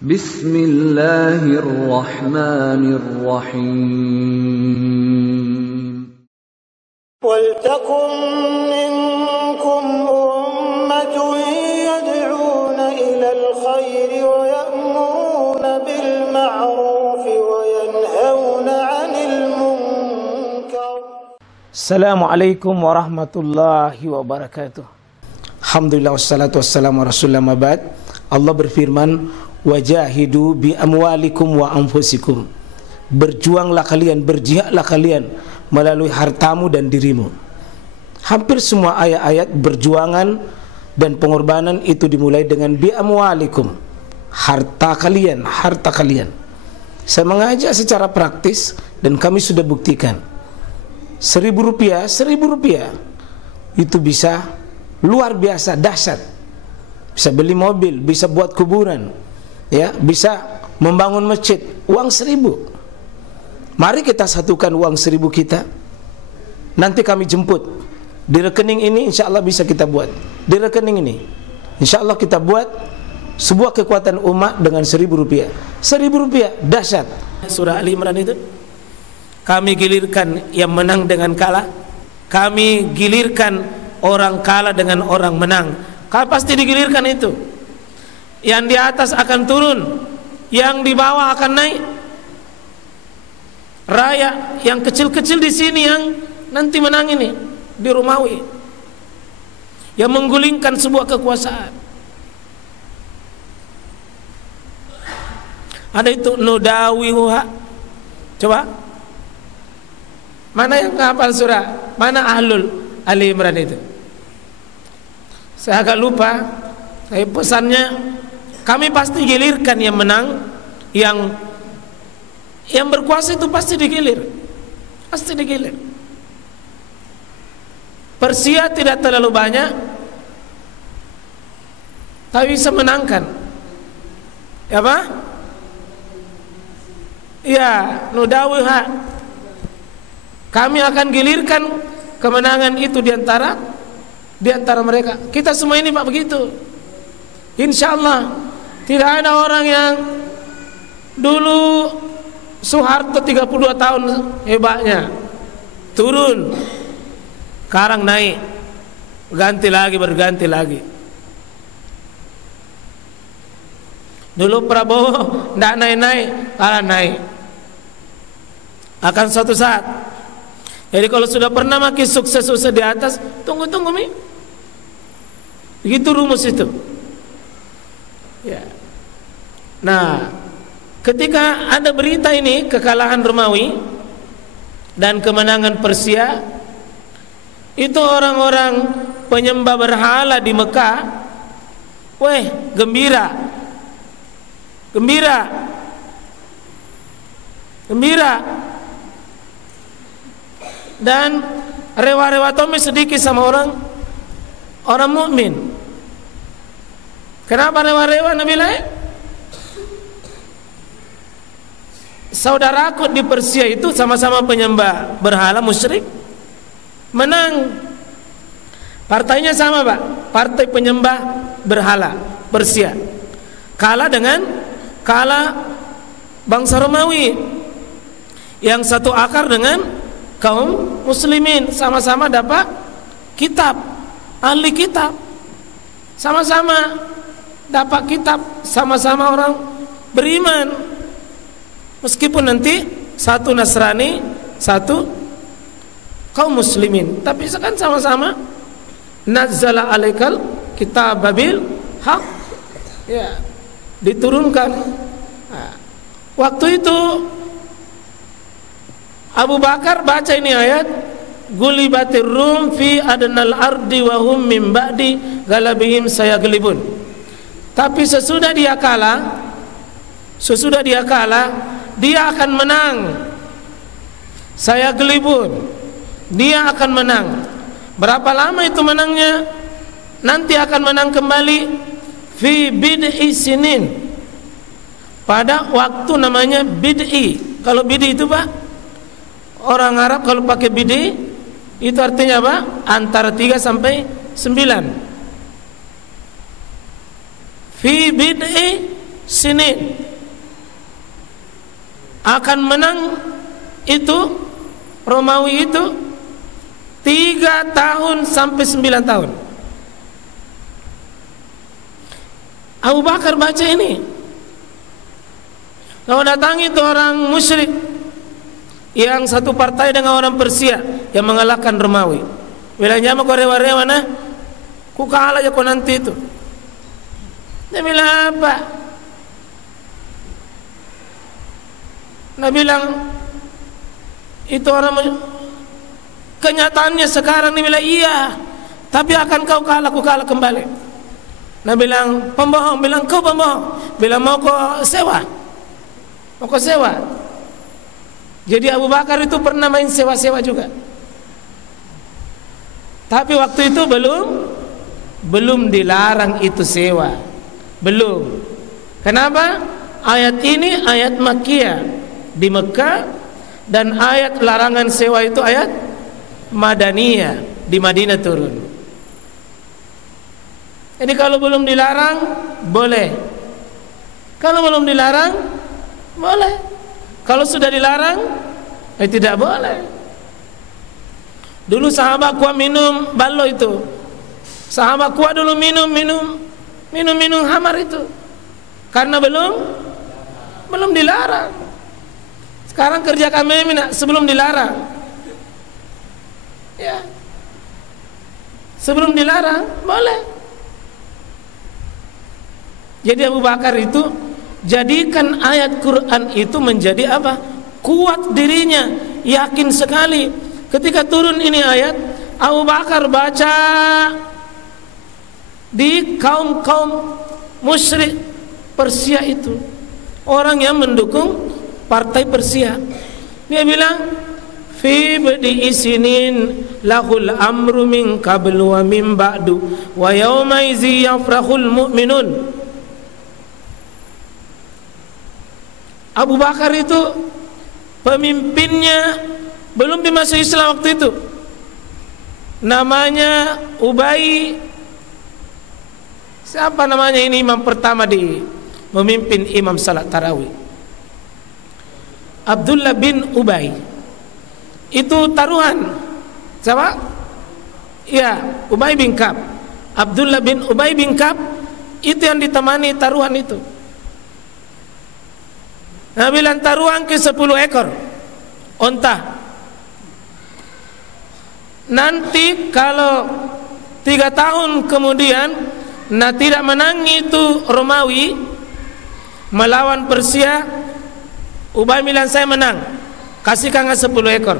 Bismillahirrahmanirrahim. وَلْتَكُنْ مِنْكُمْ أُمَّةٌ يَدْعُونَ إِلَى الْخَيْرِ وَيَأْمُرُونَ بِالْمَعْرُوفِ وَيَنْهَوْنَ عَنِ الْمُنْكَرِ. Assalamualaikum warahmatullahi wabarakatuh. Alhamdulillah wassalatu wassalamu ala rasulillah mabad. Allah berfirman, wajahidu bi amwalikum wa anfusikum. Berjuanglah kalian, berjihadlah kalian melalui hartamu dan dirimu. Hampir semua ayat-ayat berjuangan dan pengorbanan itu dimulai dengan bi amwalikum, harta kalian, harta kalian. Saya mengajak secara praktis dan kami sudah buktikan. Rp1.000 itu bisa luar biasa dahsyat. Bisa beli mobil, bisa buat kuburan, ya, bisa membangun masjid. Uang 1.000. Mari kita satukan uang 1.000 kita. Nanti kami jemput. Di rekening ini insya Allah bisa kita buat. Di rekening ini insya Allah kita buat sebuah kekuatan umat dengan Rp1.000. Rp1.000 dahsyat. Surah Ali Imran itu kami gilirkan yang menang dengan kalah. Kami gilirkan orang kalah dengan orang menang. Pasti digilirkan itu. Yang di atas akan turun, yang di bawah akan naik. Rakyat yang kecil-kecil di sini yang nanti menang ini di Romawi, yang menggulingkan sebuah kekuasaan. Ada itu nudawiha. Coba, mana yang hafal surah? Mana ahlul Ali Imran itu? Saya agak lupa. Tapi pesannya kami pasti gilirkan yang menang, yang berkuasa itu pasti digilir. Pasti digilir. Persia tidak terlalu banyak, tapi bisa menangkan. Ya Pak? Ya, nudawiha. Kami akan gilirkan kemenangan itu di antara mereka. Kita semua ini Pak begitu. Insya Allah tidak ada orang yang dulu Soeharto 32 tahun hebatnya turun, sekarang naik, berganti lagi. Dulu Prabowo tidak naik-naik, sekarang naik. Akan suatu saat. Jadi kalau sudah pernah makin sukses di atas, tunggu Mi. Begitu rumus itu. Ya. Nah, ketika ada berita ini kekalahan Romawi dan kemenangan Persia, itu orang-orang penyembah berhala di Mekah, gembira, dan rewa-rewa Tommy sedikit sama orang mukmin. Kenapa rewa-rewa Nabi lain? Saudaraku di Persia itu sama-sama penyembah berhala musyrik, menang. Partainya sama Pak, partai penyembah berhala Persia kalah bangsa Romawi yang satu akar dengan kaum muslimin, sama-sama dapat kitab, ahli kitab, sama-sama dapat kitab, sama-sama orang beriman. Meskipun nanti satu Nasrani, satu kaum muslimin, tapi kan sama-sama nazzala alaikal kitab bil haq, ya, diturunkan. Nah, waktu itu Abu Bakar baca ini ayat, gulibatir rum fi adnal ardi wa hum min ba'di galabihim sayaglibun. Tapi sesudah dia kalah, dia akan menang. Sayaglibun, dia akan menang. Berapa lama itu menangnya? Nanti akan menang kembali fi bid'i sinin, pada waktu namanya bid'i. Kalau bid'i itu Pak, orang Arab kalau pakai bid'i itu artinya apa? Antara 3 sampai 9. Fi bid'i sinin. Akan menang itu Romawi itu 3 tahun sampai 9 tahun. Abu Bakar baca ini, lalu datang itu orang musyrik yang satu partai dengan orang Persia yang mengalahkan Romawi. Bilang jama kau rewa-rewa nah, ku kalah aja kau nanti itu. Dia bilang apa? Dia bilang itu orang, kenyataannya sekarang dia bilang iya, tapi akan kau kalah, ku kalah kembali. Nah bilang pembohong, bilang kau pembohong, bilang mau kau sewa, mau kau sewa. Jadi Abu Bakar itu pernah main sewa-sewa juga. Tapi waktu itu belum dilarang itu sewa, belum. Kenapa? Ayat ini ayat Makkiyah di Mekah, dan ayat larangan sewa itu ayat Madaniyah di Madinah turun. Jadi kalau belum dilarang boleh, kalau belum dilarang boleh, kalau sudah dilarang tidak boleh. Dulu sahabat kuat minum ballo itu, sahabat kuat dulu minum hamar itu, karena belum dilarang. Sekarang kerja kami sebelum dilarang, ya, sebelum dilarang boleh. Jadi Abu Bakar itu jadikan ayat Quran itu menjadi apa? Kuat dirinya, yakin sekali. Ketika turun ini ayat, Abu Bakar baca di kaum musyrik Persia itu, orang yang mendukung partai Persia. Dia bilang, fi badi isinin lahul amru min qablu wa min ba'du wa yawma izi yafrahul mu'minun. Abu Bakar itu pemimpinnya belum dimasuk Islam waktu itu, namanya Ubay. Siapa namanya ini? Imam pertama di memimpin imam salat tarawih, Abdullah bin Ubay. Itu taruhan. Siapa? Ya, Ubay bin Ka'ab. Abdullah bin Ubay bin Ka'ab itu yang ditemani taruhan itu. Nah bilang taruhan ke 10 ekor onta. Nanti kalau 3 tahun kemudian tidak menang itu Romawi melawan Persia, Ubay bilang saya menang, kasihkan 10 ekor.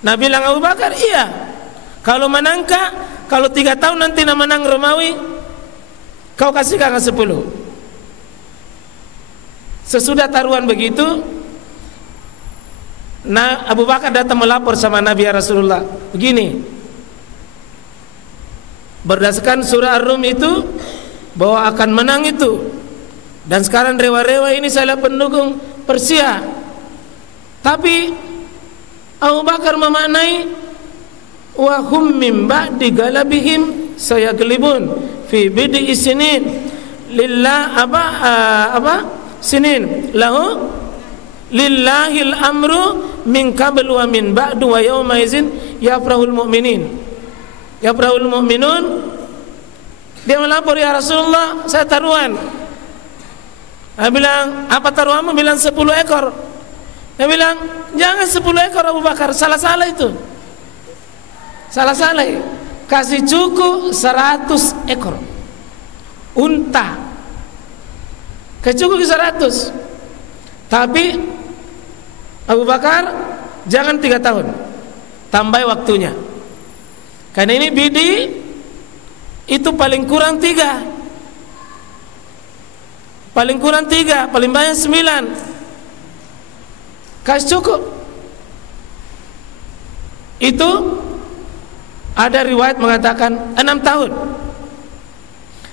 Nah bilang Abu Bakar, iya, kalau menangkah, kalau 3 tahun nanti menang Romawi, kau kasihkan 10. Sesudah taruhan begitu, nah Abu Bakar datang melapor sama Nabi ya Rasulullah, begini, berdasarkan surah Ar-Rum itu bahwa akan menang itu, dan sekarang rewa-rewa ini saya lihat pendukung Persia. Tapi Abu Bakar memaknai wa hum min ba'di galabihim sayaglibun fi bid'i sinin lillah sinin lahu lillahil amru min qabl wa min ba'du wa yawma izin yafrahul mu'minin yafrahul mu'minun. Dia melapor, ya Rasulullah saya taruhan. Dia bilang, apa taruhanmu? Bilang 10 ekor. Dia bilang, jangan 10 ekor Abu Bakar, salah-salah itu, salah-salah. Kasih cukup 100 ekor unta, kecukup 100. Tapi Abu Bakar jangan 3 tahun, tambah waktunya, karena ini bidi itu paling kurang 3, paling kurang 3, paling banyak 9. Kasih cukup. Itu ada riwayat mengatakan 6 tahun,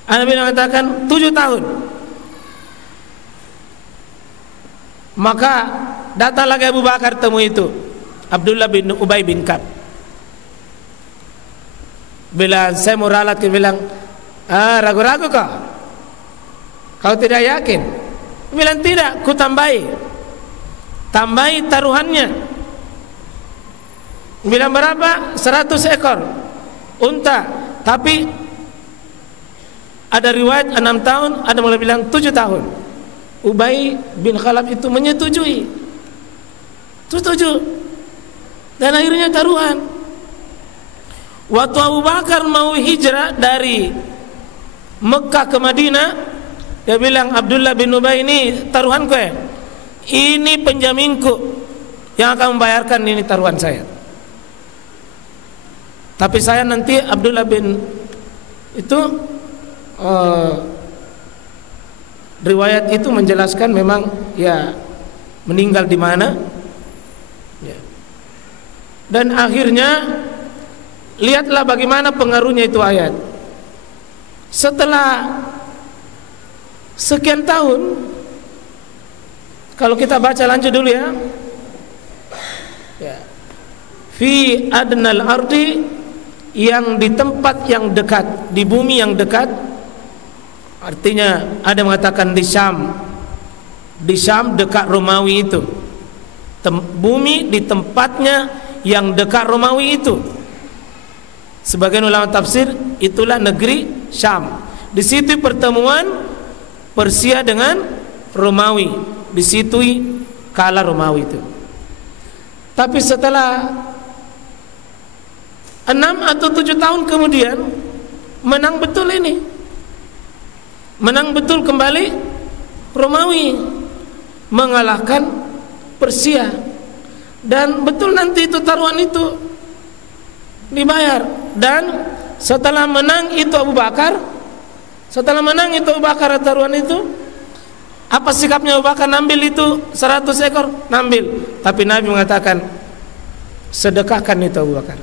ada yang mengatakan 7 tahun. Maka datang lagi Abu Bakar temu itu Abdullah bin Ubay bin Ka'ab, bilang saya mau ralat, bilang ragu-ragu kok, Kalau tidak yakin, bilang tidak, ku tambahi taruhannya. Bilang berapa? 100 ekor unta. Tapi ada riwayat 6 tahun, ada mulai bilang 7 tahun. Ubay bin Khalaf itu menyetujui, setuju, dan akhirnya taruhan. Waktu Abu Bakar mau hijrah dari Mekah ke Madinah, dia bilang, Abdullah bin Ubay, ini taruhan kowe, ini penjaminku yang akan membayarkan ini taruhan saya. Tapi saya nanti, Abdullah bin itu riwayat itu menjelaskan memang ya meninggal di mana ya. Dan akhirnya lihatlah bagaimana pengaruhnya itu ayat. Setelah sekian tahun, kalau kita baca lanjut dulu ya, fi adnal ardi, yang di tempat yang dekat, di bumi yang dekat. Artinya ada mengatakan di Syam. Di Syam dekat Romawi itu. Bumi di tempatnya yang dekat Romawi itu. Sebagian ulama tafsir, itulah negeri Syam. Di situ pertemuan Persia dengan Romawi. Di situ kalah Romawi itu. Tapi setelah 6 atau 7 tahun kemudian, menang betul ini. Menang betul kembali Romawi, mengalahkan Persia. Dan betul nanti itu taruhan itu dibayar. Dan setelah menang itu Abu Bakar, taruhan itu, apa sikapnya Abu Bakar? Nambil itu 100 ekor, nambil. Tapi Nabi mengatakan, sedekahkan itu Abu Bakar.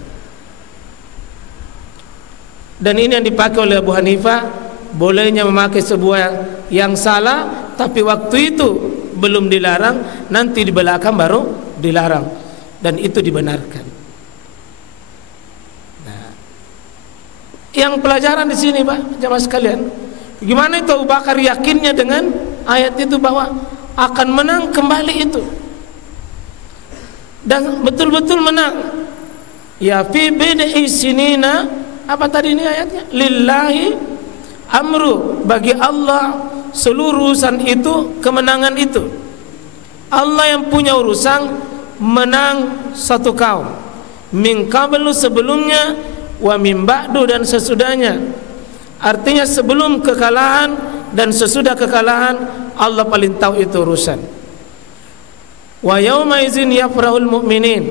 Dan ini yang dipakai oleh Abu Hanifah, bolehnya memakai sebuah yang salah, tapi waktu itu belum dilarang, nanti di belakang baru dilarang, dan itu dibenarkan. Nah, yang pelajaran di sini, Pak, jamaah sekalian, gimana itu Abu Bakar yakinnya dengan ayat itu bahwa akan menang kembali itu, dan betul-betul menang. Ya fi bid'i sinina, apa tadi ini ayatnya? Lillahi amru, bagi Allah seluruh urusan itu, kemenangan itu. Allah yang punya urusan menang satu kaum. Min qablu, sebelumnya, wa min ba'du, dan sesudahnya. Artinya sebelum kekalahan dan sesudah kekalahan, Allah paling tahu itu urusan. Wa yauma idzin yafrahul mu'minin,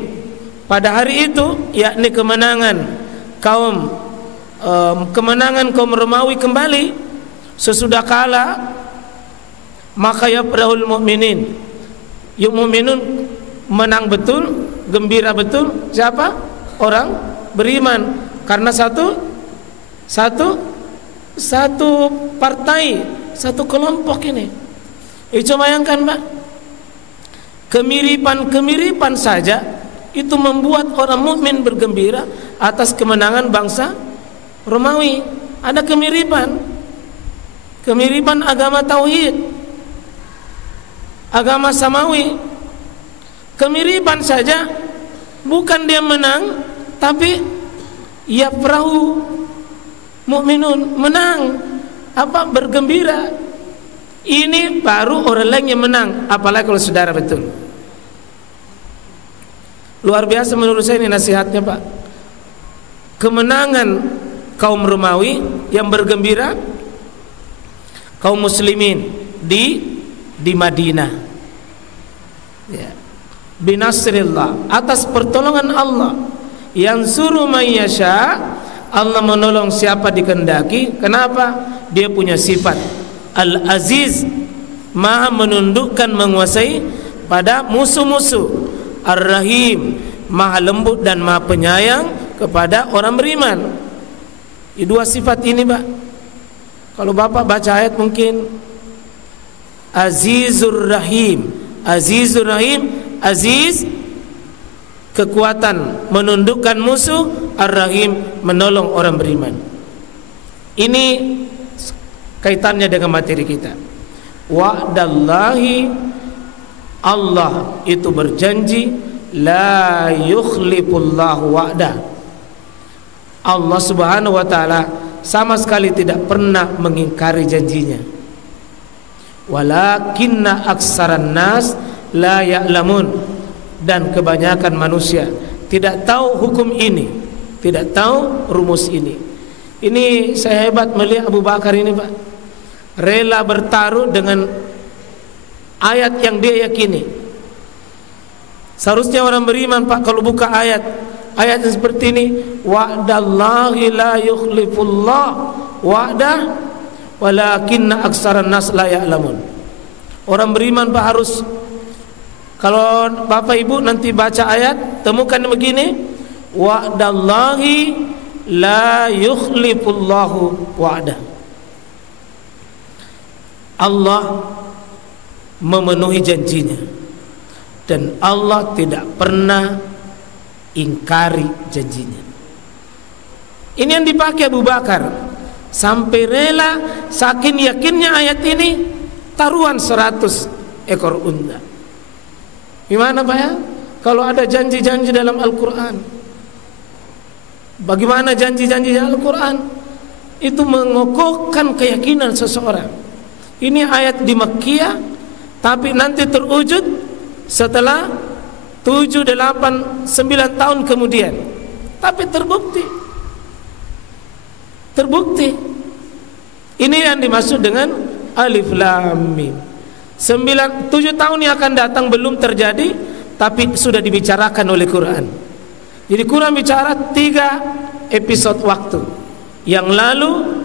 pada hari itu, yakni kemenangan kaum Romawi kembali sesudah kalah, maka yafrahul mu'minin, yuk mu'minun menang betul, gembira betul. Siapa? Orang beriman. Karena satu partai, satu kelompok ini. Coba bayangkan, Pak, kemiripan saja itu membuat orang mukmin bergembira atas kemenangan bangsa Romawi. Ada kemiripan agama tauhid, agama samawi. Kemiripan saja, bukan dia menang, tapi ya perahu mukminun menang, apa, bergembira. Ini baru orang lain yang menang, apalagi kalau saudara betul. Luar biasa menurut saya ini nasihatnya, Pak. Kemenangan kaum Romawi yang bergembira, kaum muslimin di Madinah, ya, binasrillah, atas pertolongan Allah. Yang suruh mayyasha, Allah menolong siapa dikehendaki. Kenapa? Dia punya sifat Al-Aziz, maha menundukkan, menguasai pada musuh-musuh. Ar-Rahim, maha lembut dan maha penyayang kepada orang beriman. Dua sifat ini, Pak. Kalau Bapak baca ayat mungkin Azizur Rahim. Azizur Rahim, Aziz kekuatan, menundukkan musuh. Ar-Rahim, menolong orang beriman. Ini kaitannya dengan materi kita. Wa'dallahi, Allah itu berjanji, la yukhlifullahu wa'dah. Allah Subhanahu wa taala sama sekali tidak pernah mengingkari janjinya. Walakinna aksaran nas la ya'lamun, dan kebanyakan manusia tidak tahu hukum ini, tidak tahu rumus ini. Ini saya hebat melihat Abu Bakar ini, Pak, rela bertaruh dengan ayat yang dia yakini. Seharusnya orang beriman, Pak, kalau buka ayat yang seperti ini, wa'dallahi la yukhlifullah wa'dah walakinna aksaran nas la ya'lamun. Orang beriman, Pak, harus, kalau Bapak Ibu nanti baca ayat, temukan begini, wa'dallahi la yukhlifullahu wa'dah. Allah memenuhi janjinya, dan Allah tidak pernah ingkari janjinya. Ini yang dipakai Abu Bakar, sampai rela, saking yakinnya ayat ini, taruhan 100 ekor unta. Gimana, Pak, ya? Kalau ada janji-janji dalam Al-Quran, bagaimana janji-janji dalam Al-Quran? Itu mengokohkan keyakinan seseorang. Ini ayat di Makkiyah, tapi nanti terwujud setelah 7, 8, 9 tahun kemudian. Tapi terbukti. Ini yang dimaksud dengan Alif Lam Mim. 7 tahun yang akan datang belum terjadi, tapi sudah dibicarakan oleh Quran. Jadi Quran bicara 3 episode waktu, yang lalu,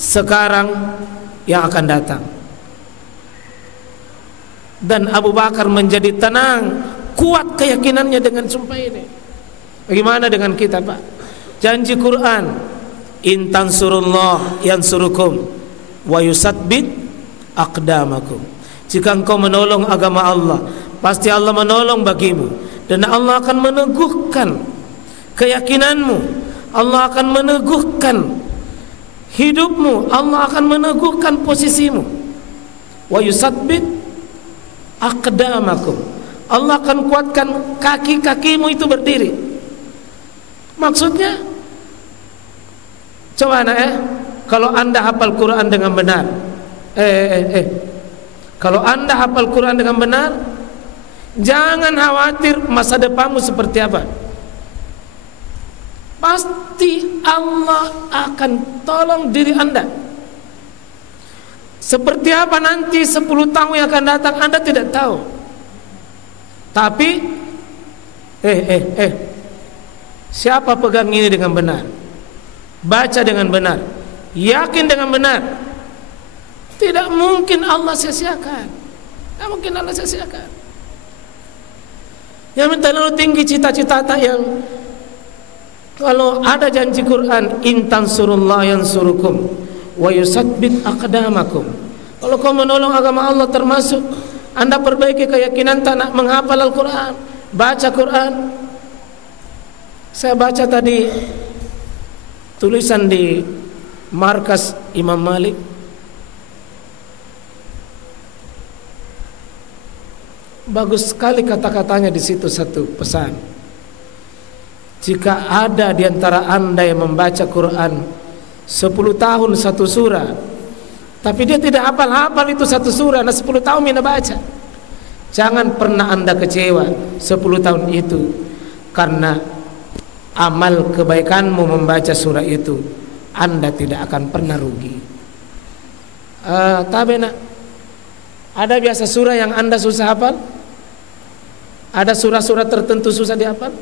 sekarang, yang akan datang. Dan Abu Bakar menjadi tenang, kuat keyakinannya dengan sumpah ini. Bagaimana dengan kita, Pak? Janji Quran, in tansurullah yansurukum wa yusabbit aqdamakum. Jika engkau menolong agama Allah, pasti Allah menolong bagimu, dan Allah akan meneguhkan keyakinanmu, Allah akan meneguhkan hidupmu, Allah akan meneguhkan posisimu. Wa yusabbit aqdamakum, Allah akan kuatkan kaki-kakimu itu berdiri. Maksudnya, coba anak, kalau Anda hafal Quran dengan benar, kalau Anda hafal Quran dengan benar, jangan khawatir masa depanmu seperti apa. Pasti Allah akan tolong diri Anda. Seperti apa nanti 10 tahun yang akan datang, Anda tidak tahu. Tapi siapa pegang ini dengan benar, baca dengan benar, yakin dengan benar, tidak mungkin Allah sia-siakan. Tidak mungkin Allah sia-siakan. Yang terlalu tinggi cita-cita yang, kalau ada janji Quran, in tansurullah yansurukum wa yusabbit aqdamakum. Kalau kau menolong agama Allah, termasuk Anda perbaiki keyakinan tak menghafal Al-Quran, baca Quran. Saya baca tadi tulisan di markas Imam Malik, bagus sekali kata-katanya di situ. Satu pesan: jika ada di antara Anda yang membaca Quran 10 tahun 1 surah, tapi dia tidak hafal itu 1 surah, 10 tahun dia baca, jangan pernah Anda kecewa 10 tahun itu, karena amal kebaikanmu membaca surah itu, Anda tidak akan pernah rugi. Tapi nak, ada biasa surah yang Anda susah hafal? Ada surah-surah tertentu susah dihafal?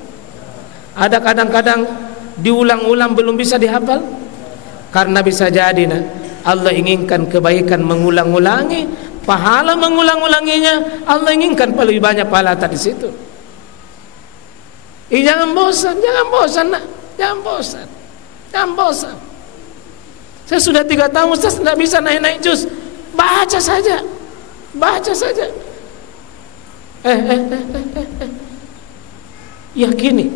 Ada kadang-kadang diulang-ulang belum bisa dihafal? Karena bisa jadi nak, Allah inginkan kebaikan mengulang-ulangi, pahala mengulang-ulanginya, Allah inginkan lebih banyak pahala di situ. Jangan bosan nak, jangan bosan. Saya sudah 3 tahun Ustaz tidak bisa naik juz, baca saja. Yakini,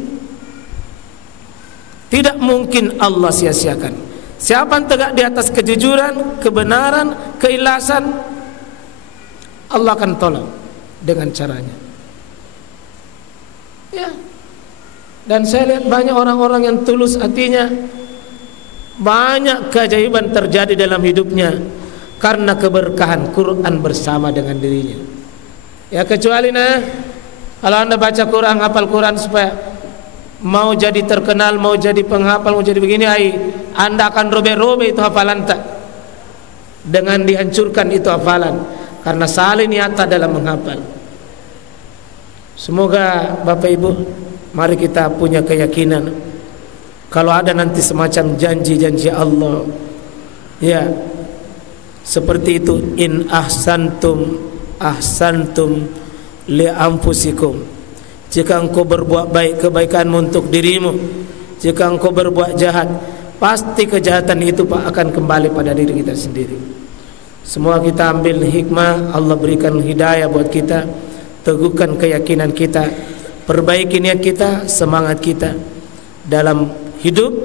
tidak mungkin Allah sia-siakan. Siapa yang tegak di atas kejujuran, kebenaran, keikhlasan, Allah akan tolong dengan caranya. Ya. Dan saya lihat banyak orang-orang yang tulus hatinya, banyak keajaiban terjadi dalam hidupnya karena keberkahan Quran bersama dengan dirinya. Ya, kecuali kalau anda baca Quran, hafal Quran supaya mau jadi terkenal, mau jadi penghafal, mau jadi begini, anda akan robek-robek itu hafalan tak, dengan dihancurkan itu hafalan karena salah niat dalam menghafal. Semoga Bapak Ibu, mari kita punya keyakinan kalau ada nanti semacam janji-janji Allah, ya, seperti itu, in ahsantum ahsantum li anfusikum. Jika engkau berbuat baik, kebaikanmu untuk dirimu. Jika engkau berbuat jahat, pasti kejahatan itu akan kembali pada diri kita sendiri. Semua kita ambil hikmah, Allah berikan hidayah buat kita, teguhkan keyakinan kita, perbaiki niat kita, semangat kita dalam hidup.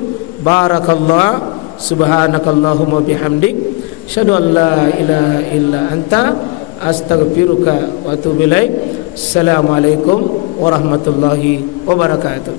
Barakallah, subhanakallahumma bihamdik, asyhadu an la ilaha illa anta, astaghfiruka wa atubu ilaik. Assalamualaikum warahmatullahi wabarakatuh.